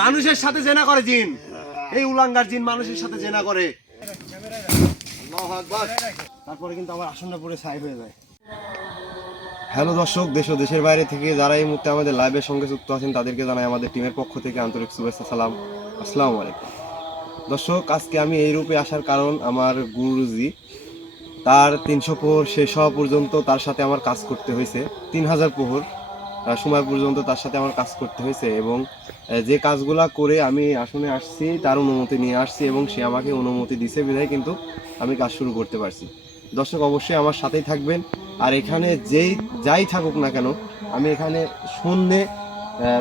মানুষের সাথে জেনা করে জিন, এই উলাঙ্গার জিন মানুষের সাথে জেনা করে। আল্লাহু আকবার। তারপরে কিন্তু আমার আসনটা পুরো ছাই হয়ে যায়। হ্যালো দর্শক, দেশ ও দেশের বাইরে থেকে যারা এই মুহূর্তে আমাদের লাইভের সঙ্গে যুক্ত আছেন তাদেরকে জানাই আমাদের টিমের পক্ষ থেকে আন্তরিক শুভেচ্ছা, সালাম, আসসালামু আলাইকুম। দর্শক, আজকে আমি এই রূপে আসার কারণ, আমার গুরুজি তার 300 প্রহর শেষ হওয়া পর্যন্ত তার সাথে আমার কাজ করতে হয়েছে। 3000 প্রহর সময় পর্যন্ত তার সাথে আমার কাজ করতে হয়েছে, এবং যে কাজগুলা করে আমি আসনে আসছি তার অনুমতি নিয়ে আসছি, এবং সে আমাকে অনুমতি দিছে বিধায় কিন্তু আমি কাজ শুরু করতে পারছি। দর্শক, অবশ্যই আমার সাথেই থাকবেন। আর এখানে যাই থাকুক না কেন, আমি এখানে শূন্যে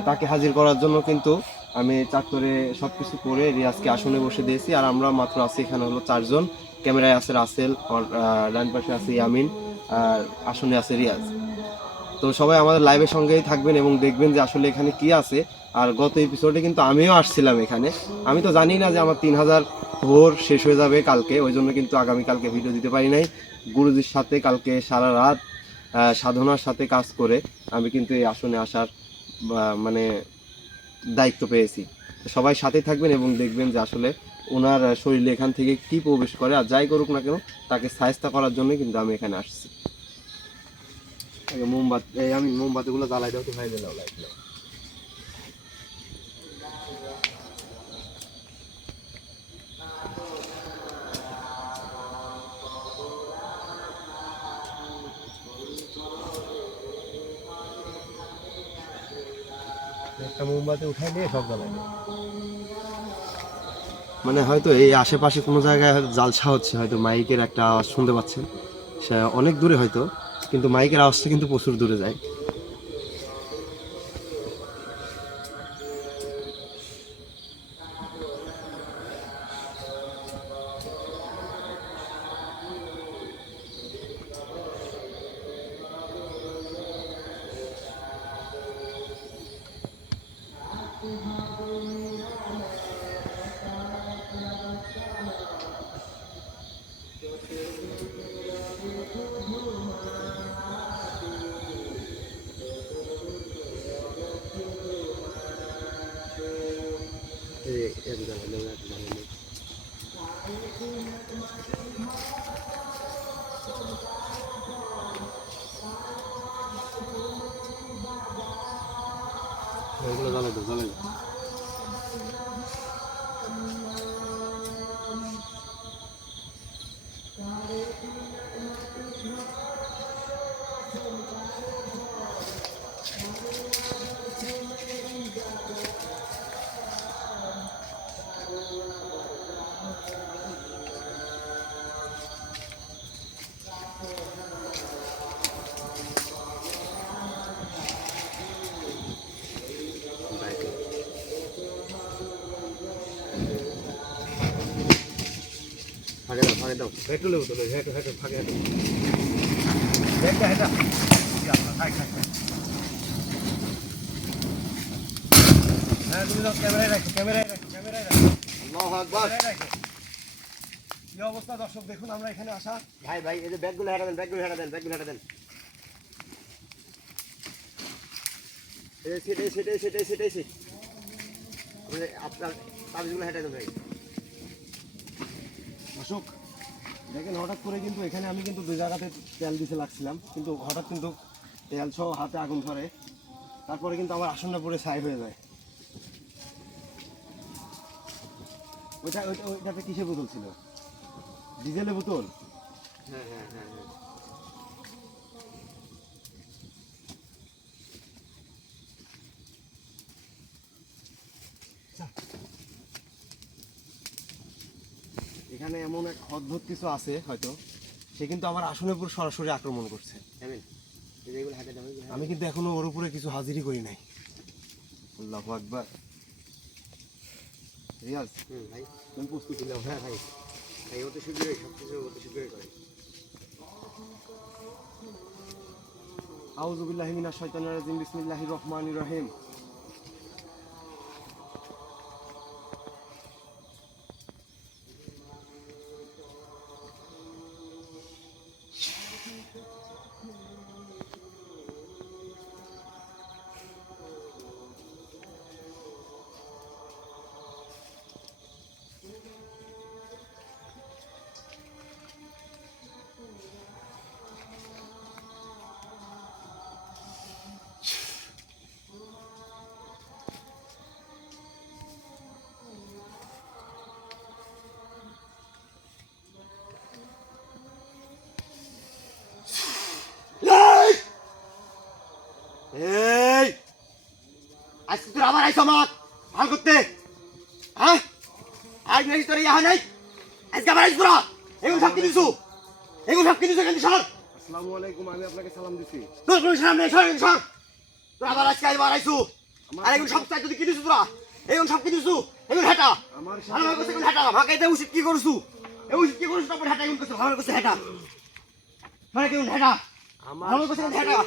তাকে হাজির করার জন্য কিন্তু আমি চাত্তরে সব কিছু করে রিয়াজকে আসনে বসে দিয়েছি। আর আমরা মাত্র আছি এখানে হলো 4 জন। ক্যামেরায় আছে রাসেল, ডান পাশে আছে ইয়ামিন, আর আসনে আছে রিয়াজ। তো সবাই আমাদের লাইভের সঙ্গেই থাকবেন এবং দেখবেন যে আসলে এখানে কি আছে। আর গত এপিসোডে কিন্তু আমিও আসছিলাম এখানে, আমি তো জানি না যে আমার 3000 ভোর শেষ হয়ে যাবে কালকে, ওই জন্য কিন্তু আগামীকালকে ভিডিও দিতে পারি নাই। গুরুজির সাথে কালকে সারা রাত সাধনার সাথে কাজ করে আমি কিন্তু এই আসনে আসার মানে দায়িত্ব পেয়েছি। সবাই সাথে থাকবেন এবং দেখবেন যে আসলে ওনার শরীরে এখান থেকে কি প্রবেশ করে, আর যাই করুক না কেন তাকে সাহায্য করার জন্য কিন্তু আমি এখানে আসছি। মোমবাতি, আমি মোমবাতিগুলো জ্বালাই দাও তো ভাই, দিলাম লাইট দাও। একটা মোমবাতি উঠাই নিয়ে সব জ্বালাই দাও। মানে হয়তো এই আশেপাশে কোনো জায়গায় জালসা হচ্ছে, হয়তো মাইকের একটা আওয়াজ শুনতে পাচ্ছেন, সে অনেক দূরে হয়তো, কিন্তু মাইকের আওয়াজটা কিন্তু প্রচুর দূরে যায়। ওইগুলো জ্বালাই দাও, জ্বালাই দাও। ফাঁকে দাও, ফাঁকে দাও, হেঁটু লেবু তো, হেঁটু হেঁটু ফাঁকে হেঁটু, হেঁটা হেঁটা। হ্যাঁ, তুমি দাও, ক্যামেরায় রাখো, ক্যামেরায় রাখো, ক্যামেরায় রাখো। আল্লাহু আকবার। কি অবস্থা দর্শক, দেখুন আমরা এখানে আসা। ভাই ভাই, এই যে ব্যাগগুলো হেঁটা দেন, ব্যাগগুলো হেঁটা দেন, ব্যাগগুলো হেঁটা দেন। সেটাই সেটাই সেটাই সেটাই সেটাই আপনার তাবিজগুলো হেঁটে দেন ভাই। দর্শক দেখেন, হঠাৎ করে কিন্তু এখানে আমি কিন্তু 2 জায়গাতে তেল দিতে লাগছিলাম, কিন্তু হঠাৎ কিন্তু তেল সহ হাতে আগুন ধরে, তারপরে কিন্তু আমার আসনটা পুরো ছাই হয়ে যায়। ওইটাতে কিসের বোতল ছিল? ডিজেলের বোতল। হ্যাঁ হ্যাঁ হ্যাঁ হ্যাঁ। এখানে এমন এক অদ্ভুত কিছু আছে হয়তো, সে কিন্তু আমার আসনের উপর সরাসরি আক্রমণ করছে। আমি কিন্তু এখনো ওর উপরে কিছু হাজিরই করি নাই। আল্লাহু আকবার। রিয়াজ ভাই, তুমি প্রস্তুতি নাও। হ্যাঁ ভাই, ভাই অতি শীঘ্রই সবকিছু অতি শীঘ্রই করে। আউযু বিল্লাহি মিনাশ শাইতানির রাজিম, বিসমিল্লাহির রহমানির রহিম। আজকে তোর আবার আইছো আমার হাল করতে, হ্যাঁ? আজ নেই তোর ইহা নাই, আজকে আবার আইস তোরা। এগুলো সব কি দিছু? এগুলো সব কি দিছু? কেন সর? আসসালামু আলাইকুম, আমি আপনাকে সালাম দিছি। তোর কোনো সালাম নেই, সর সর। তোর আবার আজকে আইবার আইছু। আর এগুলো সব চাই তুই কি দিছু তোরা? এগুলো সব কি দিছু? এগুলো হেটা। আমার আমার কাছে এগুলো হেটা। আমাকে এটা উচিত কি করছু? এই উচিত কি করছু? তারপর হেটা এগুলো করছু। আমার কাছে হেটা। মানে কি হেটা? আমার কাছে হেটা।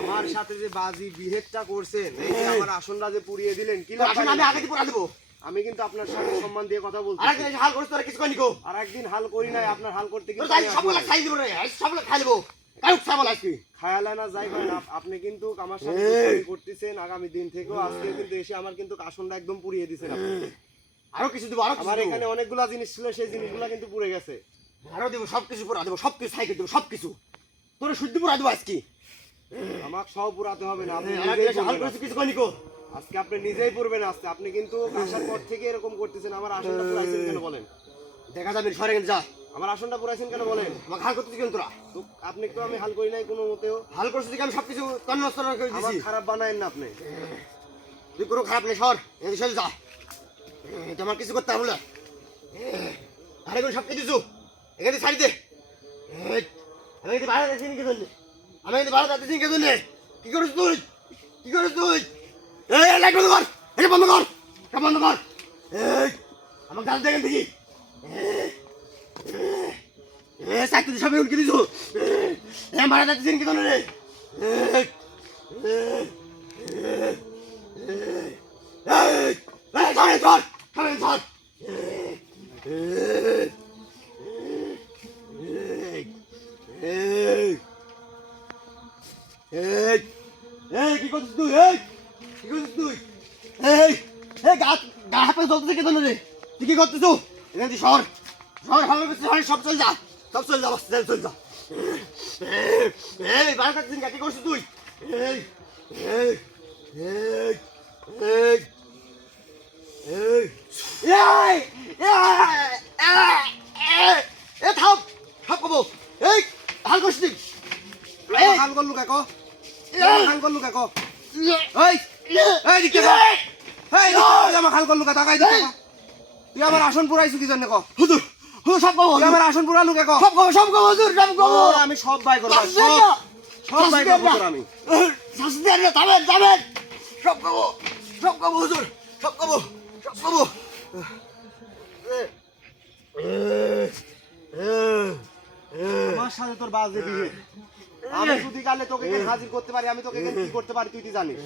আমার সাথে যে বাজি বিহেভটা করছেন, এই যে আমার আসনটা যে পুড়িয়ে দিলেন, কি লাভ? আসলে আমি আগে কি পড়া দেবো? আমি কিন্তু আপনার সাথে সম্মান দিয়ে কথা বলছি। আরেকদিন এসে হাল করছ তোরা কিছু কইনি গো। আর একদিন হাল করি নাই, আপনার হাল করতে তোর কিন্তু তাই সবগুলো খাই দিব রে। সবগুলো খাই দিব। কাই উঠছা বল আজকে? খায়ালে না যাই হয় না, আপনি কিন্তু আমার সাথে এই। দুষ্টামি করতেছেন। আগামী দিন থেকেও আজকে কিন্তু এসে আমার কিন্তু আসনটা একদম পুড়িয়ে দিয়েছেন আপনি। আরো কিছু দিব, আরো আমার এখানে অনেকগুলা জিনিস ছিল, সেই জিনিসগুলো কিন্তু পুড়ে গেছে। আরো দেবো, সবকিছু পুরা দেবো, সবকিছু সাইকেল দেবো, সবকিছু তোর শুদ্ধ পুরা দেবো আজকে। আমাকে সব পুরাতে হবে না, আপনি আরেকদিন নিজেই এসে হাল পুরবেন। করছ কিছু কইনি গো। আজকে আপনি নিজেই পড়বেন। আজকে আপনি কিন্তু আসার পর থেকে এরকম করতেছেন। আমার আসনটা পুরাইছেন কেন বলেন? দেখা যাবে সরে যা। আমার আসনটা পুরাইছেন কেন বলেন? আমাকে হাল করতে কেন তোরা? তো আপনি তো আমি হাল করি নাই কোনো মতেও। হাল করছিস দেখে আমি সবকিছু তন্নস্ত করে আমার দিছি। খারাপ বানায়েন না আপনি। তুই কোনো খারাপ নেই, সর এই সরে যা। তোমার কিছু করতে হবে না। আরে কোন সব কিছু এখানে ছাড়ি দে। আমি কিন্তু ভাড়া দিচ্ছি কে জন্য? আমি কিন্তু ভাড়া দিচ্ছি কে জন্য? কি করিস তুই? কি করিস তুই? এই লাইট বন্ধ কর, এটা বন্ধ কর, এটা বন্ধ কর। এই আমার গাল দেখেন দেখি। সাইকেল সব উঠে দিছো। ভাড়া দিচ্ছি কে জন্য রে? কি করছিস তুই? কি করছিস তুই? গা হাতে চলতেছে কে রে? তুই কি করছিস? এখানে সর সর, ভালো করছিস, সব চল যা, সব চল যা, চল যা। বারো কাটছিস কি করছিস তুই? এই এই এই এই এই এই এ থাম, থাম কবো। এই হাল করছিস? আমার হাল করলু কাকো, হাল করলু কাকো। এই এই দিকে কো, এই দিকে আমার হাল করলু কা, তাকাই দিকে কো। তুই আমার আসন পুরাইছু কি জন্য কো? হুজুর হুজুর সব কবো, তুই আমার আসন পুরালু কে কো? সব কবো, সব কবো হুজুর, সব কবো। আমি সব বাই করব, সব বাই করব তোর আমি। শাস্তি দেন না, যাবেন যাবেন, সব কবো, সব কবো হুজুর, সব কবো, সব কবো। আমার সাথে তোর বাজে বিয়ে। আমি যদি কালে তোকে এখানে হাজির করতে পারি, আমি তোকে এখানে কি করতে পারি তুই জানিস।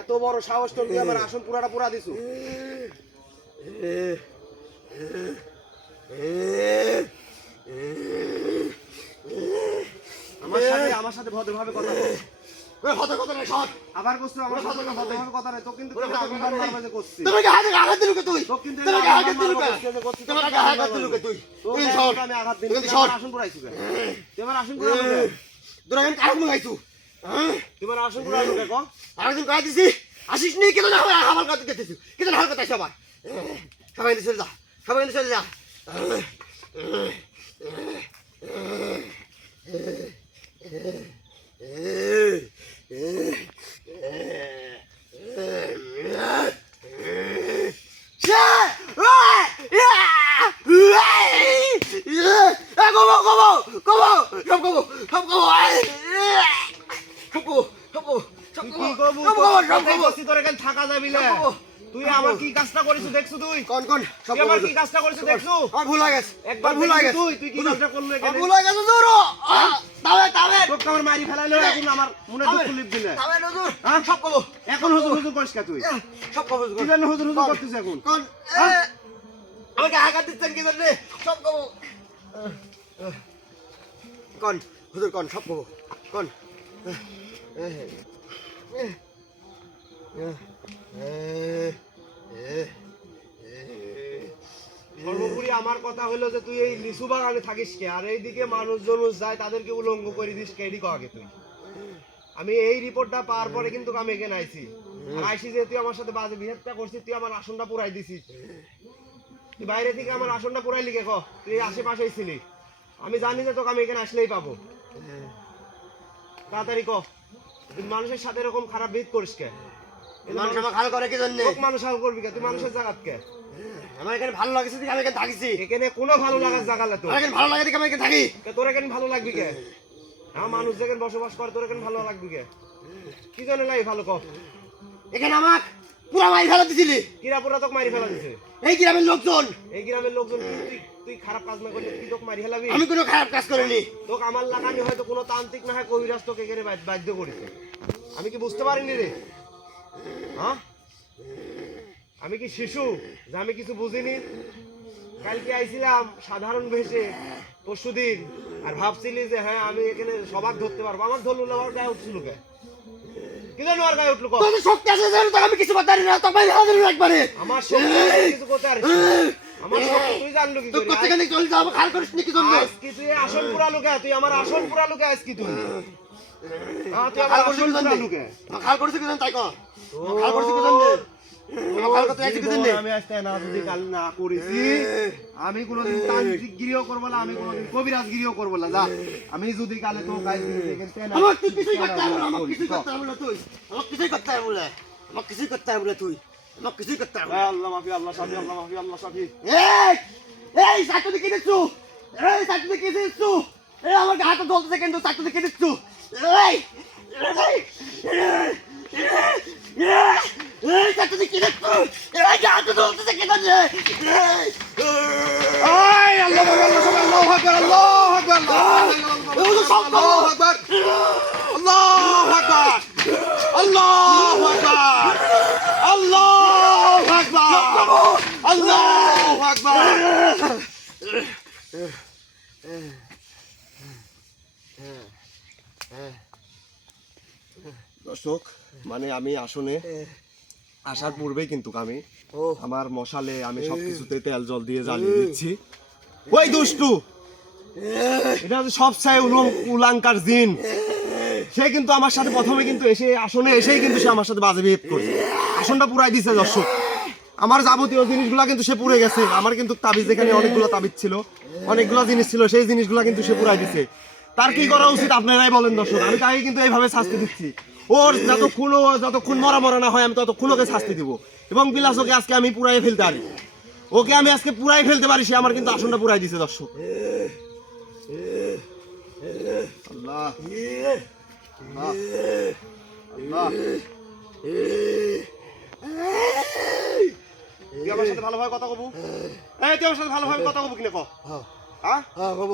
এত বড় সাহস তোর, তুই আমার আসন পুরাটা পুরা দিছু। আমার সাথে ভদ্রভাবে কথা বল। হতে কথা নেই, সব আবার করছিস আমার সাথে ভদ্রভাবে কথা নাই, তো কিন্তু তোকে আগুন মারবে যে করছিস। তোমাকে হাতে আঘাত দিলুকে তুই, তো কিন্তু তোমাকে আঘাত দিলুকে, তোমাকে আঘাত দিলুকে তুই। তোকে এই সর, আমি আঘাত দিই, তুই তুই সর। আমার আসন পুরাইছিস কেন? তুই আমার আসন পুরালু কে? তোরা কেন কারণ লাগাইছু? তুই আমার আসন পুরালু কে কো? আরেকদিন কয়ে দিছি, আসিস নি কেন? না আমার কথা দেখতেছি, কেন হাল কথা সবার? সবাই চলে যা, সবাই চলে যা। তুই কি করবো? তোকে বলছি তোর এখানে থাকা যাবি না। তুই আমার কি কাজটা করিস দেখছু তুই? কোন কোন সব তুই আমার কি কাজটা করিস দেখছু? আমার ভুল হয়ে গেছে, একবার ভুল হয়ে দেখছি গেছে, তুই কি কাজটা করলি আমার এখানে? ভুল হয়ে গেছে হুজুর। তাবে তাবে তোকে আমার মারি ফেলাইলো, এখন আমার মনে দুঃখ লিপ দিলে। তাবে হুজুর, হ্যাঁ? সব কবো, এখন হুজুর হুজুর করিস কা তুই? সব কবো হুজুর। তুই জানি হুজুর হুজুর করতিস এখন? কোন হ্যাঁ? আমাকে আঘাত দিচ্ছেন কি জন্য? সব কবো। কোন হুজুর, কোন সব কবো, কোন সর্বোপরি আমার কথা হলো যে তুই এই লিচু বাগানে থাকিস কে, আর এইদিকে মানুষজন যায় তাদেরকে উলঙ্গ করে দিস কে? এদিকে আগে তুই। আমি এই রিপোর্টটা পাওয়ার পরে কিন্তু আমি এখানে আইছি। আর আইসি যে তুই আমার সাথে বাজে বিহেভটা করছিস, তুই আমার আসনটা পুরাই দিছিস। তুই বাইরে থেকে আমার আসনটা পুরাইলি কে? কহ, তুই আশেপাশেই ছিলি। আমি জানি যে তোকে আমি এখানে আসলেই পাবো। তাড়াতাড়ি কহ। তুই মানুষের সাথে এরকম খারাপ বিহেভ করিস কে? মানুষ আমার ভালো করে কি জন্য? তোকে মানুষ হাল করবি কে? তুই মানুষের জায়গাত কে? আমার এখানে ভালো লাগছে দেখে আমি এখানে থাকিছি। এখানে কোনো ভালো লাগার জায়গা না তোর। আমার এখানে ভালো লাগে দেখে আমি এখানে থাকি। তোর এখানে ভালো লাগবি কে? আমার মানুষ যেখানে বসবাস করে তোর এখানে ভালো লাগবি কে? কি জন্য লাগে ভালো কর? এখানে আমাক পুরা মাই ফেলা দিছিলি। কিরা পুরা তোকে মারি ফেলা দিছে। এই গ্রামের লোকজন, এই গ্রামের লোকজন তুই খারাপ কাজ না করলে তুই তোকে মারি ফেলাবি? আমি কোনো খারাপ কাজ করিনি। তোকে আমার লাগানি হয়তো কোনো তান্ত্রিক না হয় কবিরাজ তোকে এখানে বাধ্য করেছে। আমি কি বুঝতে পারিনি রে? হ্যাঁ, আমি কি শিশু যে আমি কিছু বুঝিনি? কালকে আইছিলাম সাধারণ বেশে পরশুদিন, আর ভাবছিলি যে হ্যাঁ আমি এখানে সবার ধরতে পারবো। আমার ধরলো না, আমার গায়ে উঠছিল কে? কি জানো আর গায়ে উঠলো? তোর শক্তি আছে জানো তো, আমি কিছু করতে পারি না। তোকে মাই ফেলা দিল একবারে। আমার শক্তি আছে, কিছু করতে পারিস না। আমার শক্তি তুই জানলো কি তোর করে? করতে গেলে চলে যাও, খাল করিস নি কি জন্য? আজকে তুই আসন পুরালো কে? তুই আমার আসন পুরালো কে আজকে তুই? হ্যাঁ, তুই আমার খাল করিস আসন কি জন্য? পুরালো কে? খাল করিস কি জন্য তাই কর। খাল করিস কি জন্য? খাল করতে আইছিস কি জন্য? আমি আজকে না যদি কাল না করেছি, আমি কোনোদিন তান্ত্রিক গিরিও করবো না, আমি কোনোদিন কবিরাজ গিরিও করবো না। যা, আমি যদি কালে তো কাজ আমার তুই কিছুই করতে পারবি না, আমার কিছুই করতে পারবি না তুই। আমার কিছুই করতে পারবি না। আমার কিছুই করতে পারবি না তুই। আমার কিছুই করতে পারবি না। আল্লাহ মাফি, আল্লাহ সাফি, আল্লাহ মাফি, আল্লাহ সাফি। এই সাইকেল কি দিচ্ছু? এই সাইকেল কি দিচ্ছু? এই আমার হাতে জ্বলতেছে কিন্তু সাইকেল কি দিচ্ছু? এই এই সাইকেল কি দিচ্ছু? এই হাতে জ্বলতেছে কেন রে? এই আল্লাহ মাফি, আল্লাহ সাফি, আল্লাহু আকবার, আল্লাহু আকবার, আল্লাহু আকবার, আল্লাহু আকবার, আল্লাহু আকবার, আল্লাহু আকবার, আল্লাহু আকবার। দর্শক, মানে আমি আসনে আসার পূর্বেই কিন্তু আমি আমার মশালে আমি সবকিছুতে তেল জল দিয়ে জ্বালিয়ে দিচ্ছি। ওই দুষ্টু, এটা হচ্ছে সবচেয়ে উলাঙ্কার জিন। সে কিন্তু আমার সাথে প্রথমে কিন্তু এসে আসনে এসেই কিন্তু সে আমার সাথে বাজে বিহেভ করছে। আসনটা পুরাই দিছে দর্শক। আমার যাবতীয় জিনিসগুলো কিন্তু সে পুড়ে গেছে। আমার কিন্তু তাবিজ, যেখানে অনেকগুলো তাবিজ ছিল, অনেকগুলো জিনিস ছিল, সেই জিনিসগুলো কিন্তু সে পুরাই দিছে। তার কি করা উচিত আপনারাই বলেন দর্শক। আমি তাকে কিন্তু এইভাবে শাস্তি দিচ্ছি। ওর যতক্ষণ মরা না হয় আমি ততক্ষণ ওকে শাস্তি দিব। এবং বিলাস ওকে আজকে আমি পুরাই ফেলতে পারি। ওকে আমি আজকে পুরাই ফেলতে পারি। সে আমার কিন্তু আসনটা পুরাই দিছে দর্শক। আল্লাহ আল্লাহ আল্লাহ, তুই আমার সাথে ভালোভাবে কথা কব। এই তুই আমার সাথে ভালোভাবে কথা কব কিনা ক? হ্যাঁ,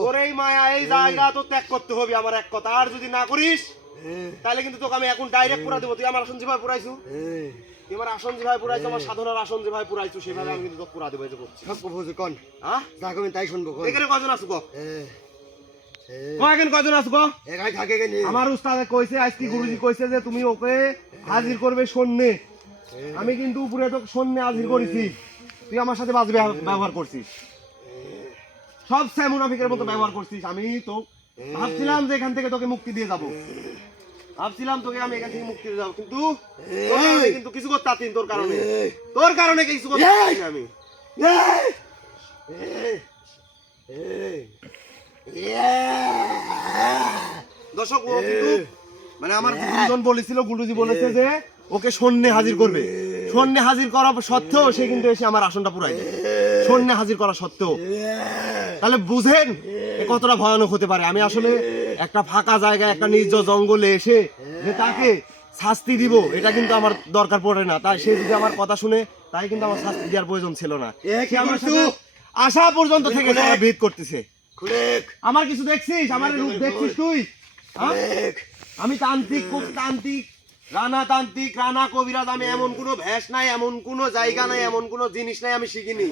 তোর এই মায়া এই জায়গা তো ত্যাগ করতে হবে, আমার এক কথা। আর যদি না করিস তাহলে কিন্তু তোকে আমি এখন ডাইরেক্ট পুরা দেবো। তুই আমার আসন যেভাবে পুরাইছু, তুই আমার আসন যেভাবে পুরাইছো, আমার সাধনার আসন যেভাবে পুরাইছু, সেভাবে আমি কিন্তু তোকে পুরা দেবো। এই যে করছি। সব বুঝি কোন? হ্যাঁ, যা কইন তাই শুনবো কোন? এখানে কয়জন আছো ক? এখানে কয়জন আছো ক? একাই থাকে কেন? আমার উস্তাদ কইছে, আজকে গুরুজি কইছে যে তুমি ওকে হাজির করবে সন্ধ্যে। আমি কিন্তু উপরে তো সন্ধ্যে হাজির করেছি। তুই আমার সাথে বাজে ব্যবহার করছিস, সব মুনাফিকের মতো ব্যবহার করছিস। আমি তো ভাবছিলাম যে এখান থেকে তোকে মুক্তি দিয়ে যাব, ভাবছিলাম তোকে আমি এখান থেকে মুক্তি দিয়ে যাবো, কিন্তু কিন্তু কিছু করতে পারছি না। তোর কারণে কিছু করতে পারছি না আমি। দর্শক, ও কিন্তু মানে আমার গুরুজন বলেছিল, গুরুজি বলেছে যে ওকে সন্ধ্যে হাজির করবে। সন্ধ্যে হাজির করা সত্ত্বেও সে কিন্তু এসে আমার আসনটা পুরাই দেয়। সন্ধ্যে হাজির করা সত্ত্বেও, তাহলে বুঝেন এ কতটা ভয়ানক হতে পারে। আমি আসলে একটা ফাঁকা জায়গায়, একটা নির্জন জঙ্গলে এসে যে তাকে শাস্তি দিব, এটা কিন্তু আমার দরকার পড়ে না। তাই সে যদি আমার কথা শুনে, তাই কিন্তু আমার শাস্তি দেওয়ার প্রয়োজন ছিল না। সে আমার সাথে আসা পর্যন্ত থেকে ভেদ করতেছে। আমার কিছু দেখছিস? আমার রূপ দেখছিস তুই? আমি তান্ত্রিক, খুব তান্ত্রিক, রানা কবিরাজ। আমি এমন কোনো ভ্যাস নাই, এমন কোনো জায়গা নাই, এমন কোনো জিনিস নাই আমি শিখিনি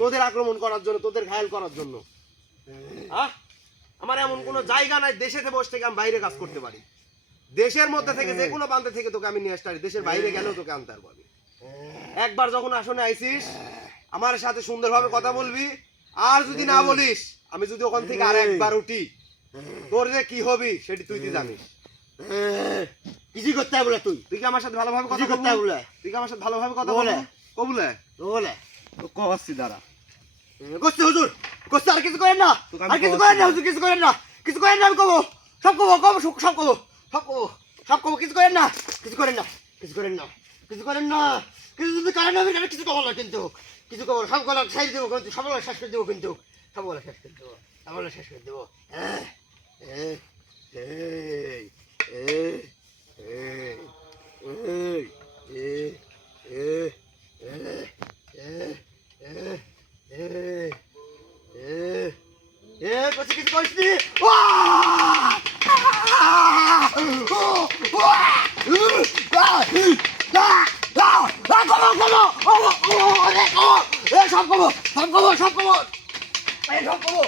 তোদের আক্রমণ করার জন্য, তোদের ঘায়েল করার জন্য। আমার এমন কোনো জায়গা নাই দেশেতে বসে থেকে আমি বাইরে কাজ করতে পারি। দেশের মধ্যে থেকে যে কোনো প্রান্তে থেকে তোকে আমি নিয়ে আসতে পারি। দেশের বাইরে গেলেও তোকে আনতে পারবো আমি। একবার যখন আসনে আইসিস, আমার সাথে সুন্দরভাবে কথা বলবি। আর যদি না বলিস, আমি যদি ওখান থেকে আর একবার উঠি, তোর যে কি হবি সেটি তুই জানিস। কিছু করতে হবে তুই। তুই কি আমার সাথে ভালোভাবে কথা করতে হবে? তুই কি আমার সাথে ভালোভাবে কথা বলে? কবুলে বলে তো কওয়াচ্ছি দাঁড়া। করছে হুজুর, করছে। আর কিছু করেন না, আর কিছু করেন না হুজুর, কিছু করেন না, কিছু করেন না। আমি কবো, সব কবো, সব কবো, সব কবো। সব কব, কিছু করেন না, কিছু করেন না, কিছু করেন না, কিছু করেন না, কিছু যদি করেন না আমি কিছু কবো না, কিন্তু কিছু কবো, সব গলা সাইড দেবো, কিন্তু সব গলা শেষ করে দেবো, কিন্তু সব গলা শেষ করে দেবো, সব গলা শেষ করে দেবো। এই এই এই এই এই এই কিছু করিস নি। সব কবো, সব কবো, সব কবো, সব কবো,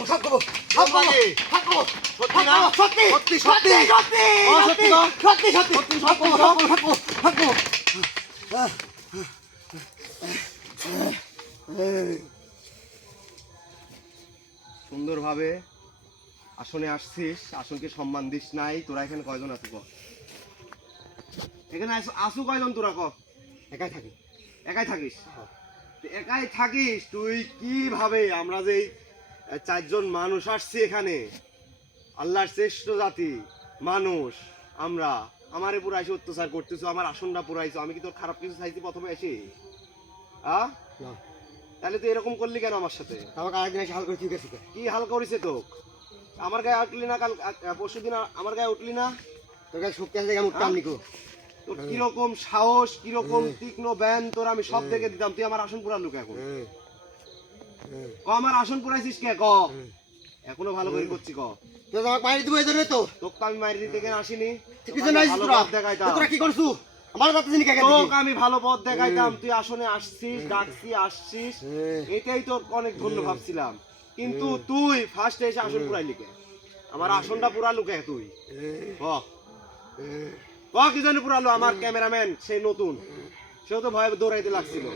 সব কবো, সব কবো, সব কবো, সত্যি না? সত্যি সত্যি সত্যি সত্যি সত্যি সত্যি সত্যি সব কবো, সব কবো, সব কবো, সব কবো। সুন্দরভাবে আসনে আসছিস, আসনকে সম্মান দিস নাই। তোরা এখানে কয়জন আছো ক? এখানে আসু কয়জন তোরা ক? একাই থাকি। একাই থাকিস? তো একাই থাকিস তুই কিভাবে? আমরা যে চারজন মানুষ আসছি এখানে, আল্লাহর শ্রেষ্ঠ জাতি মানুষ আমরা, আমারে পুরো এসে অত্যাচার করতেছো, আমার আসনটা পুরাইছো। আমি কি তোর খারাপ কিছু চাইছি প্রথমে এসে? তাহলে তুই এরকম করলি কেন আমার সাথে? আমাকে আরেকদিন এসে হাল করে ঠিক আছে। কি হাল করেছে তো? আমার গায়ে উঠলি না কাল, পরশু দিন আমার গায়ে উঠলি না? তোর কাছে শক্তি আছে কেমন উঠতাম নিকো? তোর কিরকম সাহস, কিরকম তীক্ষ্ণ ব্যান তোর আমি সব দেখে দিতাম। তুই আমার আসন পুরালু কে এখন? ক আমার আসন পুরাইছিস কে ক? এখনো ভালো করে করছি ক? তুই আমাকে মারি দিব এই জন্য তো? তোকে আমি মারি দিতে কেন আসিনি? কিছু নাই ভালো তোরা। পথ দেখাইতাম। তোরা কি করছু? আমার কথা জিনি কাকে দিবি? তোকে আমি ভালো পথ দেখাইতাম। তুই আসনে আসছিস, ডাকছি আসছিস, এটাই তোর অনেক ধন্য ভাবছিলাম। কিন্তু তুই ফার্স্টে এসে আসন পুরাইলি কে? আমার আসনটা পুরালু কে তুই? ক ক কি জানি পুরালো? আমার ক্যামেরাম্যান সেই নতুন, সেও তো ভয়ে দৌড়াইতে লাগছিল।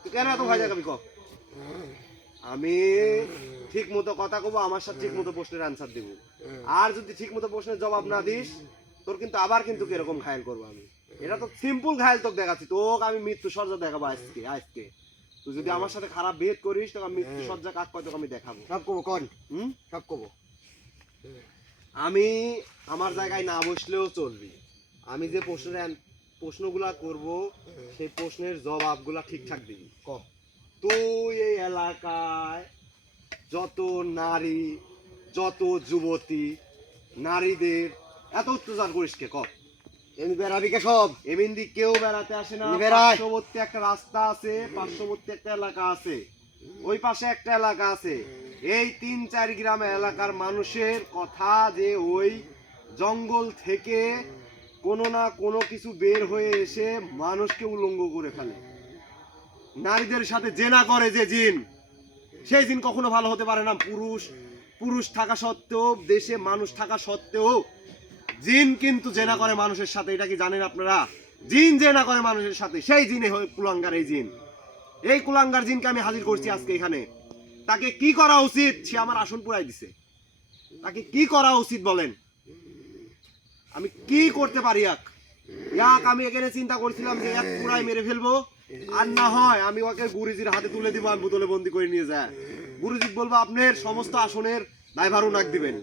তুই কেন এত ভয় দেখাবি ক? আমি ঠিক মতো কথা কব, আমার সাথে ঠিক মতো প্রশ্নের আনসার দিব। আর যদি ঠিক মতো প্রশ্নের জবাব না দিস, তোর কিন্তু আবার কিন্তু কিরকম ঘায়ল করবো আমি। এটা তো সিম্পল ঘায়ল তোকে দেখাচ্ছি। তোকে আমি মৃত্যু সজ্জা দেখাবো আজকে। আজকে তুই যদি আমার সাথে খারাপ বিহেভ করিস, তোকে আমি মৃত্যু সজ্জা কাক পাই তোকে আমি দেখাবো। সব কব কোন? সব কব। আমি আমার জায়গায় না বসলেও চলবি। আমি যে প্রশ্নগুলা করব, সেই প্রশ্নের জবাবগুলা ঠিকঠাক দিবি। ক তুই এই এলাকায় যত নারী, যত যুবতী নারীদের এত অত্যাচার করিস কে ক? এমনি বেড়াবি কে সব? এমনি কেউ বেড়াতে আসে না। বেড়ায়। পার্শ্ববর্তী একটা রাস্তা আছে, পার্শ্ববর্তী একটা এলাকা আছে, ওই পাশে একটা এলাকা আছে। এই ৩-৪ গ্রাম এলাকার মানুষের কথা যে ওই জঙ্গল থেকে কোনো না কোনো কিছু বের হয়ে এসে মানুষকে উলঙ্গ করে ফেলে। নারীদের সাথে জেনা করে যে জিন, সেই জিন কখনো ভালো হতে পারে না। পুরুষ থাকা সত্ত্বেও, দেশে মানুষ থাকা সত্ত্বেও জিন কিন্তু জেনা করে মানুষের সাথে। এটা কি জানেন আপনারা? জিন জেনা করে মানুষের সাথে, সেই জিনে হয় কুলাঙ্গার। এই জিন, এই কুলাঙ্গার জিনকে আমি হাজির করছি আজকে এখানে। তাকে কি করা উচিত? সে আমার আসন পুরাই দিছে। তাকে কি করা উচিত বলেন? আমি কি করতে পারি? আমি এখানে চিন্তা করছিলাম যে এক পুরাই মেরে ফেলবো, আর না হয় আমি ওকে গুরুজির হাতে তুলে দিব, আমি বোতলে বন্দি করে নিয়ে যায়। গুরুজি বলবো আপনার সমস্ত আসনের দায়ভার উনাক দিবেন।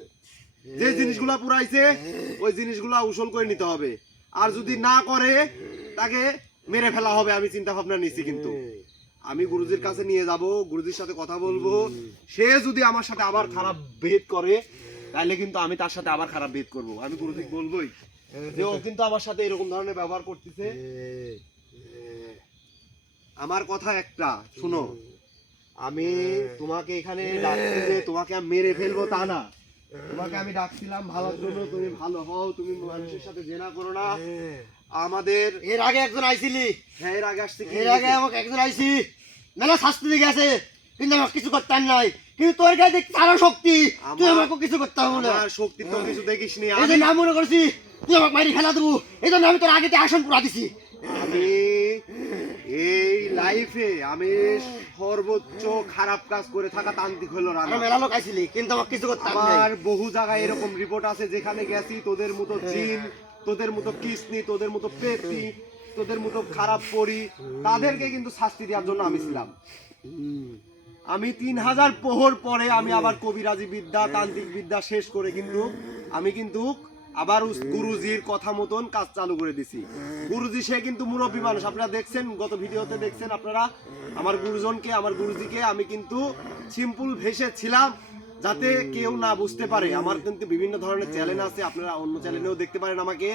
যে জিনিসগুলা পুরাইছে ওই জিনিসগুলা উসল করে নিতে হবে, আর যদি না করে তাকে মেরে ফেলা হবে। আমি চিন্তা ভাবনা নিছি, কিন্তু আমি গুরুজির কাছে নিয়ে যাব, গুরুজির সাথে কথা বলবো। সে যদি আমার সাথে আবার খারাপ ভেদ করে, তাহলে কিন্তু আমি তার সাথে আবার খারাপ ভেদ করবো। আমি গুরুজি বলবোই যে ও কিন্তু আমার সাথে এরকম ধরনের ব্যবহার করতেছে। আমার কথা একটা শুনো, আমি তোমাকে এখানে ডাকছি যে তোমাকে আমি মেরে ফেলবো তা না। তোমাকে আমি ডাকছিলাম ভালোর জন্য। তুমি ভালো হও, তুমি মানুষের সাথে জেনা করো না। আমাদের এর আগে একজন আইছিলি? হ্যাঁ, এর আগে আসছে। এর আগে আমাকে একজন আইছি, মেলা শাস্তি দিয়ে গেছে, কিন্তু আমাকে কিছু করতাম নাই। কিন্তু তোর গায়ে দেখছি আরো শক্তি, তুই আমাকে কিছু করতে হবে না। আমার শক্তি তো কিছু দেখিস নি। এই জন্য আমি মনে করছি তুই আমাকে মারি ফেলা দেবো, এই জন্য আমি তোর আগে আসন পুরা দিছি। আমি এই লাইফে আমি সর্বোচ্চ খারাপ কাজ করে থাকা তান্ত্রিক হলো রানা। মেলা লোক আইছিলি, কিন্তু আমাকে কিছু করতাম নাই। আমার বহু জায়গায় এরকম রিপোর্ট আছে যেখানে গেছি, তোদের মতো জিন, তোদের মতো কিসনি, তোদের মতো পেতনি, তোদের মতো খারাপ পরি, তাদেরকে কিন্তু শাস্তি দেওয়ার জন্য আমি ছিলাম। আমি 3000 প্রহর পরে আমি আবার কবিরাজি বিদ্যা, তান্ত্রিক বিদ্যা শেষ করে কিন্তু আমি কিন্তু আবার গুরুজির কথা মতন কাজ চালু করে দিছি। গুরুজি সে কিন্তু মুরব্বী মানুষ, আপনারা দেখছেন, গত ভিডিওতে দেখছেন আপনারা আমার গুরুজনকে, আমার গুরুজিকে আমি কিন্তু সিম্পল ভেসে ছিলাম যাতে কেউ না বুঝতে পারে। আমার কিন্তু বিভিন্ন ধরনের চ্যানেল আছে, আপনারা অন্য চ্যানেলেও দেখতে পারেন আমাকে,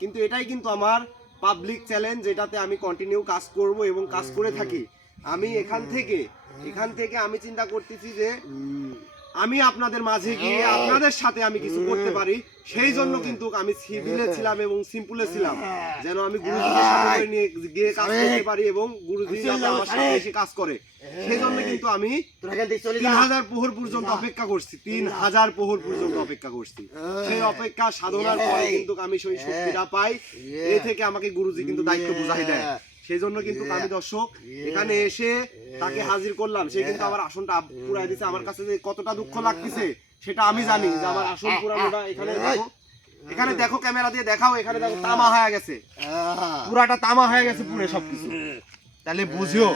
কিন্তু এটাই কিন্তু আমার পাবলিক চ্যালেঞ্জ, যেটাতে আমি কন্টিনিউ কাজ করব এবং কাজ করে থাকি। আমি এখান থেকে আমি চিন্তা করতেছি যে আমি আপনাদের মাঝে গিয়ে আপনাদের সাথে আমি কিছু করতে পারি, সেই জন্য কিন্তু আমি সিভিলে ছিলাম এবং সিম্পলে ছিলাম, যেন আমি গুরুজিকে সাথে করে নিয়ে গিয়ে কাজ করতে পারি এবং গুরুজি যাতে আমার সাথে এসে কাজ করে, সেই জন্য কিন্তু আমি 3000 প্রহর পর্যন্ত অপেক্ষা করছি, 3000 প্রহর পর্যন্ত অপেক্ষা করছি। সেই অপেক্ষা সাধনার পরে কিন্তু আমি সেই শক্তিটা পাই, এই থেকে আমাকে গুরুজি কিন্তু দায়িত্ব বুঝাই দেয়। সেই জন্য কিন্তু আমি দর্শক এখানে এসে তাকে হাজির করলাম, সে কিন্তু আমার আসনটা পুরাই দিছে। আমার কাছে যে কতটা দুঃখ লাগতেছে সেটা আমি জানি, যে আমার আসন পুরানোটা এখানে দেখো ক্যামেরা দিয়ে দেখাও, এখানে দেখো তামা হয়ে গেছে, পুরাটা তামা হয়ে গেছে পুরো সবকিছু। তাহলে বুঝিও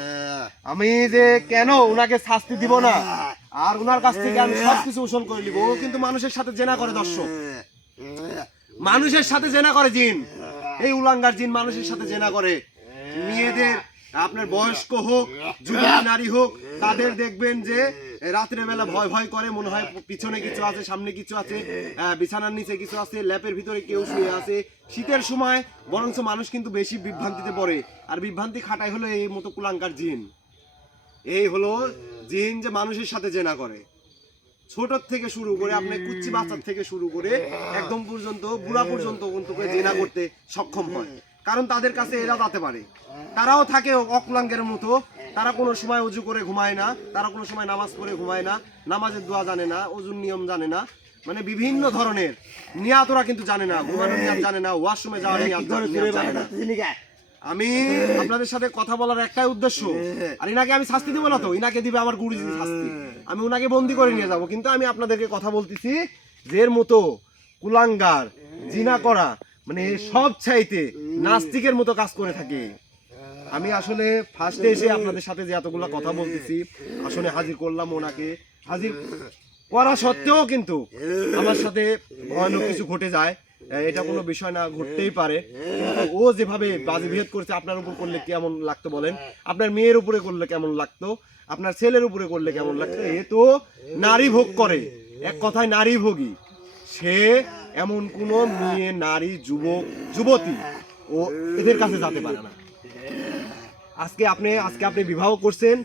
আমি যে কেন উনাকে শাস্তি দিব না, আর উনার কাছ থেকে আমি সবকিছু উসল করে নিব। ও কিন্তু মানুষের সাথে জেনা করে দর্শক, মানুষের সাথে জেনা করে জিন, এই উলাঙ্গার জিন মানুষের সাথে জেনা করে। মেয়েদের, আপনার বয়স্ক হোক যুবতী নারী হোক, তাদের দেখবেন যে রাত্রে বেলা ভয় ভয় করে, মনে হয় পিছনে কিছু আছে, সামনে কিছু আছে, বিছানার নিচে কিছু আছে, ল্যাপের ভিতরে কেউ শুয়ে আছে। শীতের সময় বরঞ্চ মানুষ কিন্তু বেশি বিভ্রান্তিতে পড়ে, আর বিভ্রান্তি খাটাই হলো এই মতো কুলাঙ্কার জিন। এই হলো জিন যে মানুষের সাথে জেনা করে, ছোট থেকে শুরু করে আপনি কুচ্চি বাচ্চার থেকে শুরু করে একদম পর্যন্ত বুড়া পর্যন্ত কিন্তু জেনা করতে সক্ষম হয়, কারণ তাদের কাছে এরা যেতে পারে। তারাও থাকে অকুলাঙ্গের মতো, তারা কোনো সময় অজু করে ঘুমায় না, তারা কোনো সময় নামাজ পড়ে ঘুমায় না, নামাজের দোয়া জানে না, অজুর নিয়ম জানে না, মানে বিভিন্ন ধরনের নিয়াত ওরা কিন্তু জানে না, ঘুমানোর নিয়ম জানে না, ওয়াশরুমে যাওয়ার নিয়ম জানে না। আমি আপনাদের সাথে কথা বলার একটাই উদ্দেশ্য, আর ইনাকে আমি শাস্তি দিব না তো, ইনাকে দিবে আমার গুরুজি শাস্তি, আমি উনাকে বন্দি করে নিয়ে যাব। কিন্তু আমি আপনাদেরকে কথা বলতেছি, যে মতো কুলাঙ্গার জিনা করা মানে সব চাইতে নাস্তিকের মতো কাজ করে থাকে। আমি আসলে ফার্স্টে এসে আপনাদের সাথে যে এতগুলো কথা বলতেছি, আসলে হাজির করলাম ওনাকে, হাজির করা সত্ত্বেও কিন্তু আমার সাথে ভয়ানক কিছু ঘটে যায়, এটা কোনো বিষয় না, ঘটতেই পারে। ও যেভাবে বাজি বিহেদ করছে, আপনার উপর করলে কেমন লাগতো বলেন, আপনার মেয়ের উপরে করলে কেমন লাগতো, আপনার ছেলের উপরে করলে কেমন লাগতো। এ তো নারী ভোগ করে, এক কথায় নারী ভোগী। সে এমন কোনো মেয়ে, নারী, যুবক, যুবতী ও এদের কাছে যেতে পারে না। আজকে আপনি বিবাহ করছেন,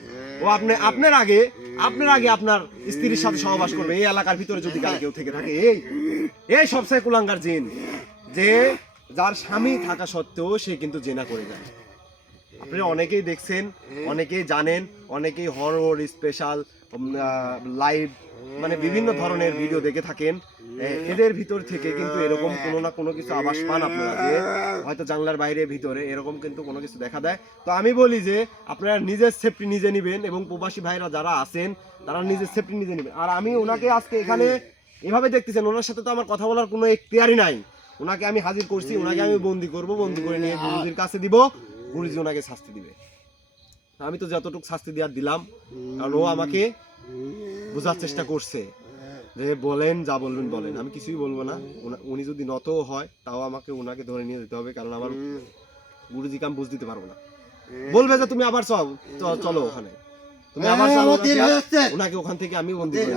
ও আপনার আগে আপনার স্ত্রীর সাথে সহবাস করবে এই এলাকার ভিতরে যদি কাল কেউ থেকে থাকে। এই সবচেয়ে কুলাঙ্গার জিন, যে যার স্বামী থাকা সত্ত্বেও সে কিন্তু জেনা করে যায়। আপনারা অনেকেই দেখছেন, অনেকেই জানেন, অনেকেই হরর স্পেশাল লাইভ মানে বিভিন্ন ধরনের ভিডিও দেখে থাকেন। এদের ভিতর থেকে কিন্তু এরকম কোনো না কোনো কিছু আভাস পান আপনারা, যে হয়তো জানলার বাইরে ভিতরে এরকম কিন্তু কোনো কিছু দেখা দেয়। তো আমি বলি যে আপনারা নিজের সেফটি নিজে নেবেন, এবং প্রবাসী ভাইরা যারা আছেন তারা নিজের সেফটি নিজে নেবেন। আর আমি ওনাকে আজকে এখানে এভাবে দেখতেছেন, ওনার সাথে তো আমার কথা বলার কোনো এখতিয়ারই নাই। ওনাকে আমি হাজির করছি, ওনাকে আমি বন্দি করব, বন্দি করে নিয়ে গুরুজির কাছে দিব, গুরুজি ওনাকে শাস্তি দিবে। আমি তো যতটুকু শাস্তি দেওয়ার দিলাম, কারণ ও আমাকে বোঝার চেষ্টা করছে যে বলেন যা বলবেন বলেন, আমি কিছুই বলবো না। উনি যদি নত হয় তাও আমাকে ওনাকে ধরে নিয়ে যেতে হবে, কারণ আমার গুরুজিকে আমি বুঝ দিতে পারবো না। বলবে যে তুমি আবার চলো ওখানে, তুমি আবার ওনাকে ওখান থেকে আমি বন্দি করে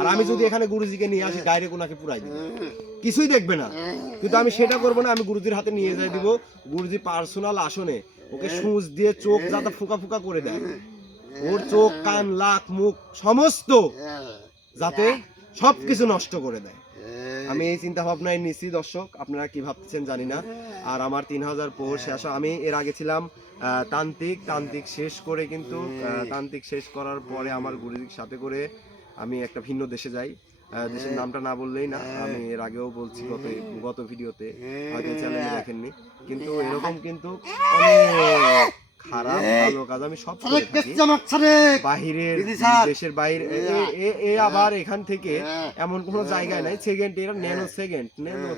আর আমি যদি এখানে গুরুজিকে নিয়ে আসি ডাইরেক্ট ওনাকে পুরাই দিব, কিছুই দেখবে না। কিন্তু আমি সেটা করবো না, আমি গুরুজির হাতে নিয়ে যাই দিব, গুরুজি পার্সোনাল আসনে ওকে সূচ দিয়ে চোখ যাতে ফুকা ফুকা করে দেয়, ওর চোখ, কান, নাক, মুখ সমস্ত যাতে সবকিছু নষ্ট করে দেয়। আমি এই চিন্তা ভাবনায় নিছি দর্শক, আপনারা কি ভাবতেছেন জানি না। আর আমার 3000 প্রহর শেষ, আমি এর আগে ছিলাম তান্ত্রিক শেষ করে, কিন্তু তান্ত্রিক শেষ করার পরে আমার গুরুজির সাথে করে আমি একটা ভিন্ন দেশে যাই। দেশের নামটা না বললেই না, আমি এর আগেও বলছি গত ভিডিওতে, হয়তো চ্যানেলে দেখেননি, কিন্তু এরকম কিন্তু অনেক খারাপ ভালো কাজ আমি সব করে থাকি বাহিরের দেশের বাইরে। আবার এখান থেকে এমন কোনো জায়গায় নাই, সেকেন্ড এরা ন্যানো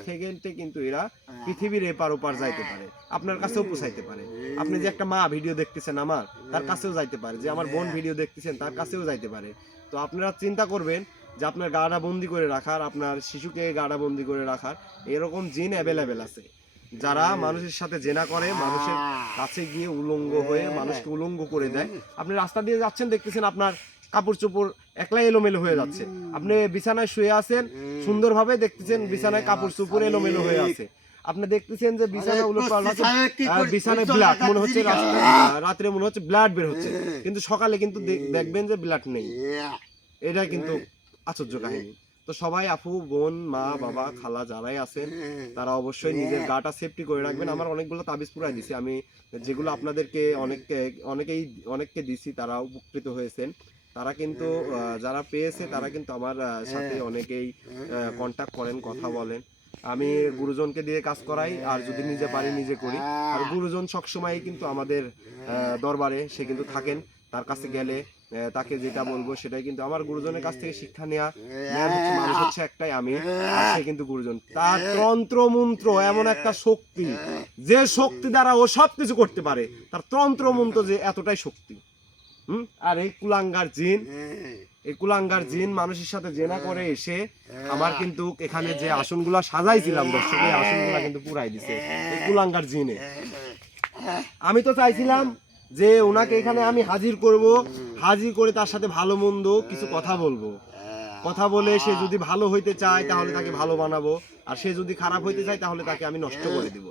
সেকেন্ডে কিন্তু এরা পৃথিবীর এপার ওপার যাইতে পারে, আপনার কাছেও পৌঁছাইতে পারে। আপনি যে একটা মা ভিডিও দেখতেছেন আমার, তার কাছেও যাইতে পারে, যে আমার বোন ভিডিও দেখতেছেন তার কাছেও যাইতে পারে। তো আপনারা চিন্তা করবেন যে আপনার গাড়া বন্দি করে রাখার, আপনার শিশুকে গাড়া বন্দি করে রাখার, এরকম জিন অ্যাভেলেবেল আছে যারা মানুষের সাথে জেনা করে, মানুষের কাছে গিয়ে উলঙ্গ হয়ে মানুষকে উলঙ্গ করে দেয়। আপনি রাস্তা দিয়ে যাচ্ছেন, দেখতেছেন আপনার কাপড় চোপড় একলাই এলোমেলো হয়ে যাচ্ছে, আপনি বিছানায় শুয়ে আছেন সুন্দরভাবে, দেখতেছেন বিছানায় কাপড় চোপড় এলোমেলো হয়ে আছে, আপনি দেখতেছেন যে বিছানা উলটপালট হচ্ছে, বিছানায় ব্লাড মনে হচ্ছে, রাত্রে মনে হচ্ছে ব্লাড বের হচ্ছে, কিন্তু সকালে কিন্তু দেখবেন যে ব্লাড নেই। এটা কিন্তু আশ্চর্য কাহিনী। তো সবাই আপু, বোন, মা, বাবা, খালা যারাই আছেন তারা অবশ্যই নিজের গাটা সেফটি করে রাখবেন। আমার অনেকগুলো তাবিজ পুরাই দিছি আমি, যেগুলো আপনাদেরকে অনেককে দিছি, তারা উপকৃত হয়েছেন। তারা কিন্তু যারা পেয়েছে তারা কিন্তু আমার সাথে অনেকেই কন্ট্যাক্ট করেন, কথা বলেন। আমি গুরুজনকে দিয়ে কাজ করাই, আর যদি নিজে পারি নিজে করি। আর গুরুজন সবসময় কিন্তু আমাদের দরবারে সে কিন্তু থাকেন, তার কাছে গেলে তাকে যেটা বলবো সেটাই কিন্তু আমার গুরুজনের কাছ থেকে শিক্ষা নেওয়া হচ্ছে, মানুষ হচ্ছে একটাই আমি, আর সে কিন্তু গুরুজন। তার তন্ত্র মন্ত্র এমন একটা শক্তি, যে শক্তি দ্বারা ও সব কিছু করতে পারে, তার তন্ত্র মন্ত্র যে এতটাই শক্তি। আর এই কুলাঙ্গার জিন মানুষের সাথে জেনা করে এসে আমার কিন্তু এখানে যে আসনগুলা সাজাইছিলাম দর্শক, এই আসনগুলা কিন্তু পুরাই দিছে এই কুলাঙ্গার জিনে। আমি তো চাইছিলাম যে ওনাকে এখানে আমি হাজির করে তার সাথে ভালো মন্দ কিছু কথা বলবো, কথা বলে সে যদি ভালো হইতে চায় তাহলে তাকে ভালো বানাবো, আর সে যদি খারাপ হইতে চায় তাহলে তাকে আমি নষ্ট করে দিব।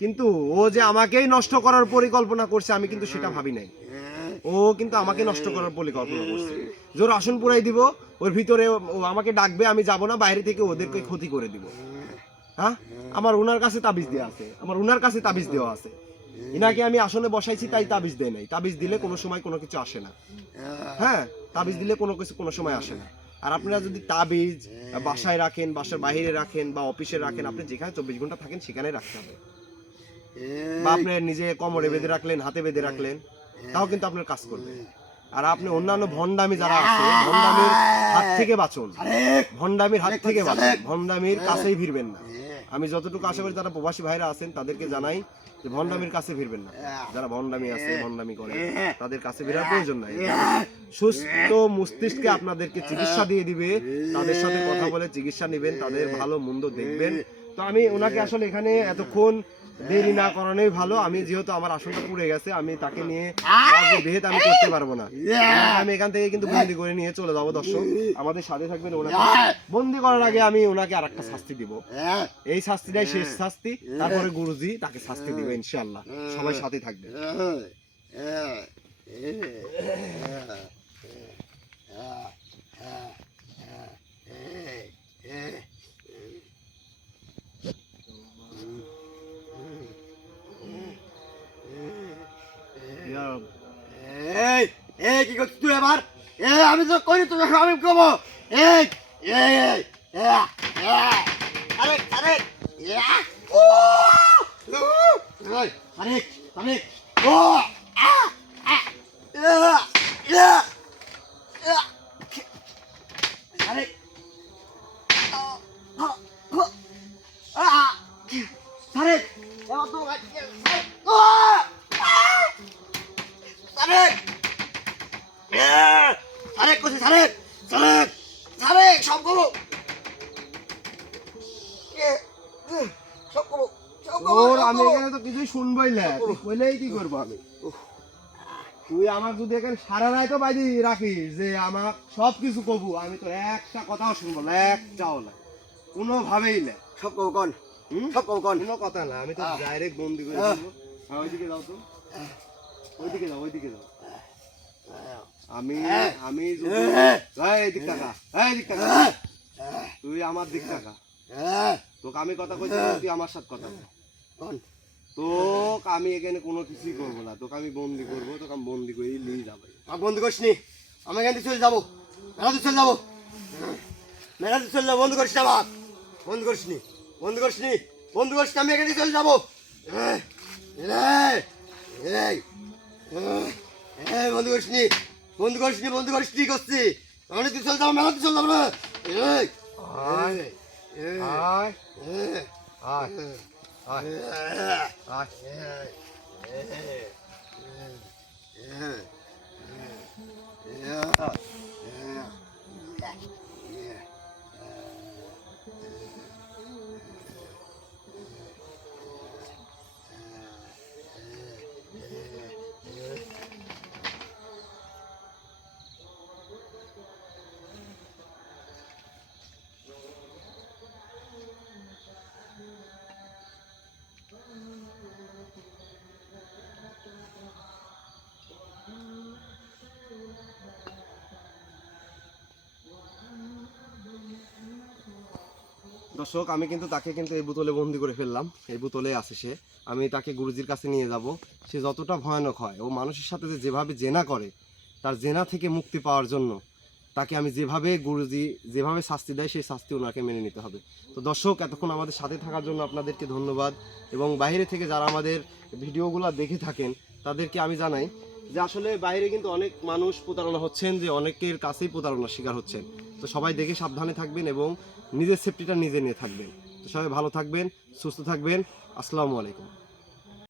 কিন্তু ও যে আমাকেই নষ্ট করার পরিকল্পনা করছে আমি কিন্তু সেটা ভাবি নাই। ও কিন্তু আমাকে নষ্ট করার পরিকল্পনা করছে। জোর আসন পুরাই দিব, ওর ভিতরে ও আমাকে ডাকবে, আমি যাব না, বাইরে থেকে ওদেরকে ক্ষতি করে দিব। হ্যাঁ, আমার ওনার কাছে তাবিজ দেওয়া আছে, ইনাকে আমি আসনে বসাইছি তাই তাবিজ দেয় নাই। তাবিজ দিলে কোনো সময় কোনো কিছু আসে না। হ্যাঁ, তাবিজ দিলে কোনো কিছু কোনো সময় আসে না। আর আপনারা যদি তাবিজ বাসায় রাখেন, বাসার বাইরে রাখেন বা অফিসে রাখেন, আপনি যেখানে 24 ঘন্টা থাকেন সেখানে রাখতে হবে। বা আপনি নিজে কোমরে বেঁধে রাখলেন, হাতে বেঁধে রাখলেন, তাও কিন্তু আপনার কাজ করবে। আর আপনি অন্যান্য ভণ্ডামি যারা আছে, ভণ্ডামির হাত থেকে বাঁচুন, ভণ্ডামির কাছেই ভিড়বেন না। আমি যতটুকু আশা করি যারা প্রবাসী ভাইরা আছেন তাদেরকে জানাই যে ভণ্ডামির কাছে ভিড়বেন না। যারা ভণ্ডামি আছে, ভণ্ডামি করে, তাদের কাছে ভিড়ার প্রয়োজন নাই। সুস্থ মস্তিষ্কে আপনাদেরকে চিকিৎসা দিয়ে দিবে, তাদের সাথে কথা বলে চিকিৎসা নেবেন, তাদের ভালো মন্দ দেখবেন। তো আমি ওনাকে আসলে এখানে এতক্ষণ দেরি না করানোই ভালো। আমি যেহেতু আমার আসনটা পুড়ে গেছে, আমি তাকে নিয়ে বেহেত আমি করতে পারবো না। আমি এখান থেকে কিন্তু বন্দি করে নিয়ে চলে যাবো। দর্শক আমাদের সাথে থাকবেন। ওনাকে বন্দি করার আগে আমি ওনাকে আর একটা শাস্তি দিব, এই শাস্তিটাই শেষ শাস্তি। তারপরে গুরুজি তাকে শাস্তি দিবে ইনশাআল্লাহ। সবাই সাথে থাকবে। কি করছিস তুই আবার? আমি তো করি, তো আমি কব। আমি এখানে তো কিছুই শুনবই না, তুই কইলেই কি করবো আমি? তুই আমার যদি এখানে সারা রায় তো বাইরে রাখিস যে আমার সব কিছু কবু, আমি তো একটা কথাও শুনবো না, একটাও না, কোনোভাবেই না। সব কব কোন, সব কব কোন, কোনো কথা না, আমি তো ডাইরেক্ট বন্দি করে দেবো। ওইদিকে যাও তো, ওইদিকে যাও। আমি যদি এদিক টাকা, তুই আমার দিক টাকা, তোকে আমি কথা কইছি, তুই আমার সাথে কথা বল। তোকে আমি এখানে কোনো কিছুই করবো না, তোকে আমি বন্দি করবো, তোকে আমি বন্দি করে নিয়ে যাবো। বন্ধ করিস নি, আমি এখান থেকে চলে যাবো, মেলাতে চলে যাবো, বন্ধ করিস না, বন্ধ করিস নি, আমি এখান থেকে চলে যাবো। বন্ধ করিস নি করছি, আমি তুই চলে যাবো, মেলাতে চলে যাবো না। দর্শক, আমি কিন্তু তাকে কিন্তু এই বোতলে বন্দি করে ফেললাম। এই বোতলে আছে সে। আমি তাকে গুরুজির কাছে নিয়ে যাব। সে যতটা ভয়ানক হয়, ও মানুষের সাথে যেভাবে জেনা করে, তার জেনা থেকে মুক্তি পাওয়ার জন্য তাকে আমি যেভাবে গুরুজি যেভাবে শাস্তি দেয়, সেই শাস্তি ওনাকে মেনে নিতে হবে। তো দর্শক, এতক্ষণ আমাদের সাথে থাকার জন্য আপনাদেরকে ধন্যবাদ। এবং বাইরে থেকে যারা আমাদের ভিডিওগুলো দেখে থাকেন তাদেরকে আমি জানাই যে আসলে বাইরে কিন্তু অনেক মানুষ প্রতারণা হচ্ছেন, যে অনেকের কাছেই প্রতারণার শিকার হচ্ছেন। তো সবাই দেখে সাবধানে থাকবেন এবং নিজের সেফটিটা নিজে নিয়ে থাকবেন। তো সবাই ভালো থাকবেন, সুস্থ থাকবেন। আসসালামু আলাইকুম।